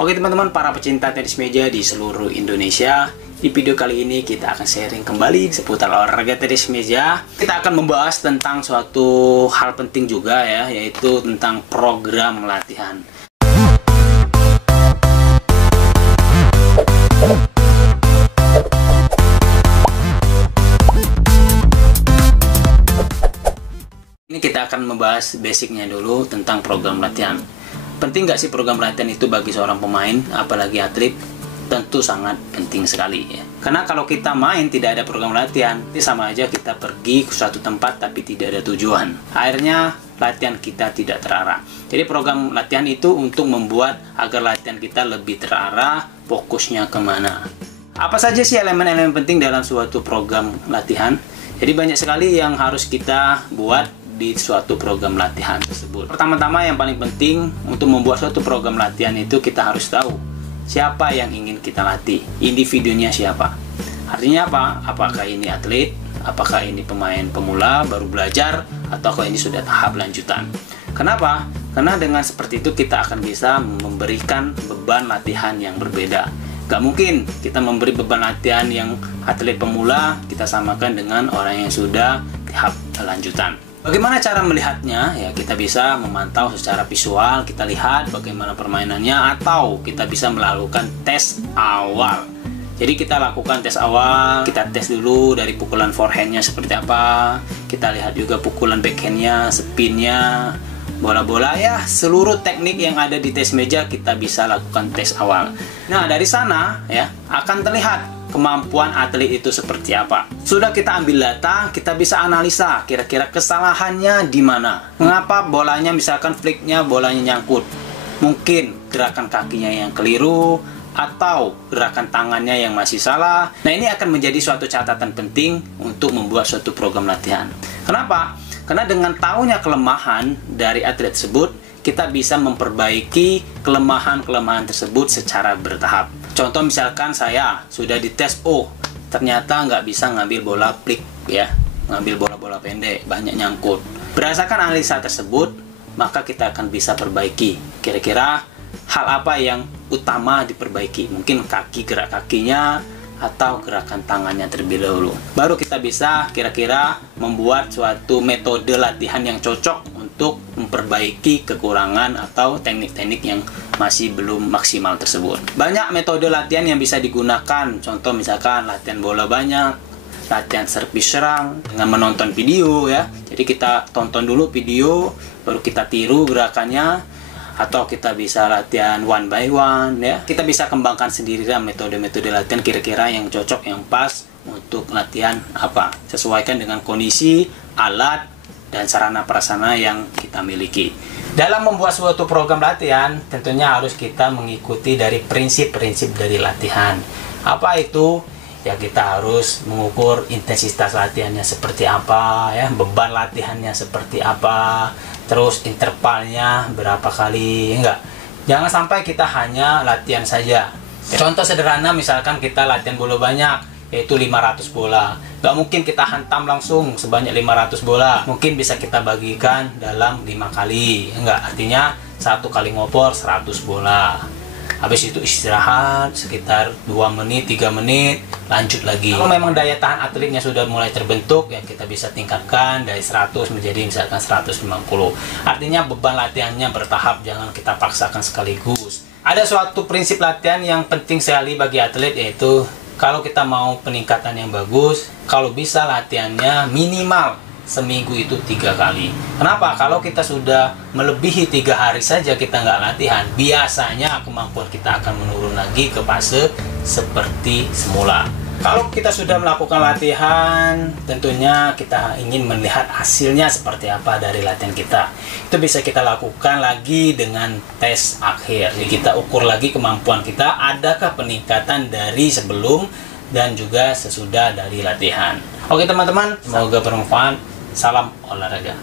Oke teman-teman, para pecinta tenis meja di seluruh Indonesia, di video kali ini kita akan sharing kembali seputar olahraga tenis meja. Kita akan membahas tentang suatu hal penting juga ya, yaitu tentang program latihan. Ini kita akan membahas basicnya dulu tentang program latihan. Penting nggak sih program latihan itu bagi seorang pemain, apalagi atlet? Tentu sangat penting sekali ya. Karena kalau kita main tidak ada program latihan, ini sama aja kita pergi ke suatu tempat tapi tidak ada tujuan. Akhirnya latihan kita tidak terarah. Jadi program latihan itu untuk membuat agar latihan kita lebih terarah, fokusnya kemana. Apa saja sih elemen-elemen penting dalam suatu program latihan? Jadi banyak sekali yang harus kita buat di suatu program latihan tersebut. Pertama-tama yang paling penting untuk membuat suatu program latihan itu kita harus tahu siapa yang ingin kita latih, individunya siapa. Artinya apa? Apakah ini atlet, apakah ini pemain pemula baru belajar, ataukah ini sudah tahap lanjutan. Kenapa? Karena dengan seperti itu kita akan bisa memberikan beban latihan yang berbeda. Gak mungkin kita memberi beban latihan yang atlet pemula kita samakan dengan orang yang sudah tahap lanjutan. Bagaimana cara melihatnya? Ya, kita bisa memantau secara visual, kita lihat bagaimana permainannya, atau kita bisa melakukan tes awal. Jadi kita lakukan tes awal, kita tes dulu dari pukulan forehandnya seperti apa, kita lihat juga pukulan backhandnya, spinnya, bola-bola, ya seluruh teknik yang ada di tes meja kita bisa lakukan tes awal. Nah dari sana ya akan terlihat kemampuan atlet itu seperti apa. Sudah kita ambil data, kita bisa analisa kira-kira kesalahannya di mana. Mengapa bolanya misalkan flicknya bolanya nyangkut? Mungkin gerakan kakinya yang keliru atau gerakan tangannya yang masih salah. Nah ini akan menjadi suatu catatan penting untuk membuat suatu program latihan. Kenapa? Karena dengan tahunya kelemahan dari atlet tersebut, kita bisa memperbaiki kelemahan-kelemahan tersebut secara bertahap. Contoh misalkan saya sudah dites, ternyata nggak bisa ngambil bola flick ya, ngambil bola-bola pendek, banyak nyangkut. Berdasarkan analisa tersebut, maka kita akan bisa perbaiki. Kira-kira hal apa yang utama diperbaiki? Mungkin gerak kakinya, atau gerakan tangannya terlebih dahulu. Baru kita bisa kira-kira membuat suatu metode latihan yang cocok untuk memperbaiki kekurangan atau teknik-teknik yang masih belum maksimal tersebut. Banyak metode latihan yang bisa digunakan. Contoh misalkan latihan bola banyak, latihan servis serang dengan menonton video ya. Jadi kita tonton dulu video, baru kita tiru gerakannya. Atau kita bisa latihan one by one ya. Kita bisa kembangkan sendiri metode-metode latihan kira-kira yang cocok, yang pas untuk latihan apa. Sesuaikan dengan kondisi, alat, dan sarana prasarana yang kita miliki. Dalam membuat suatu program latihan, tentunya harus kita mengikuti dari prinsip-prinsip dari latihan. Apa itu? Ya kita harus mengukur intensitas latihannya seperti apa ya, beban latihannya seperti apa, terus intervalnya berapa kali. Jangan sampai kita hanya latihan saja. Contoh sederhana misalkan kita latihan bola banyak, yaitu 500 bola. Gak mungkin kita hantam langsung sebanyak 500 bola. Mungkin bisa kita bagikan dalam 5 kali. Artinya 1 kali ngoper 100 bola. Habis itu istirahat sekitar 2 menit, 3 menit, lanjut lagi. Kalau memang daya tahan atletnya sudah mulai terbentuk, ya kita bisa tingkatkan dari 100 menjadi misalkan 150. Artinya beban latihannya bertahap, jangan kita paksakan sekaligus. Ada suatu prinsip latihan yang penting sekali bagi atlet, yaitu kalau kita mau peningkatan yang bagus, kalau bisa latihannya minimal seminggu itu 3 kali. Kenapa? Kalau kita sudah melebihi 3 hari saja kita nggak latihan, biasanya kemampuan kita akan menurun lagi ke fase seperti semula. Kalau kita sudah melakukan latihan, tentunya kita ingin melihat hasilnya seperti apa dari latihan kita. Itu bisa kita lakukan lagi dengan tes akhir. Jadi kita ukur lagi kemampuan kita, adakah peningkatan dari sebelum dan juga sesudah dari latihan. Oke teman-teman, semoga bermanfaat. Salam olahraga.